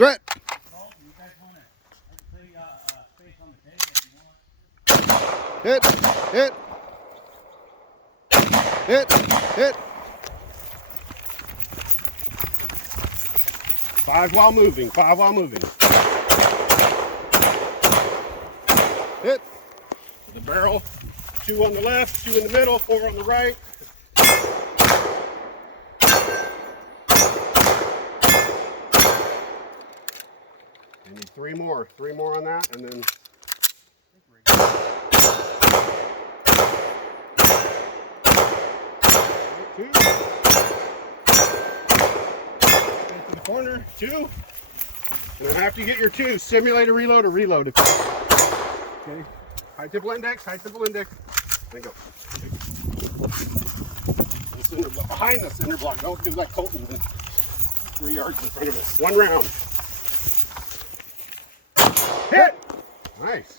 Threat. You guys want to play space on the table if you want. Hit. Hit. Hit. 5 while moving. 5 while moving. Hit. The barrel. 2 on the left, 2 in the middle, 4 on the right. I need 3 more. 3 more on that, and then. Two. Get to the corner. 2. And then after you get your 2, simulate a reload or reload it. Okay. High temple index. High temple index. Then go. The cinder block, behind the cinder block. Don't do like Colton. 3 yards in front of us. 1 round. Hit. Nice.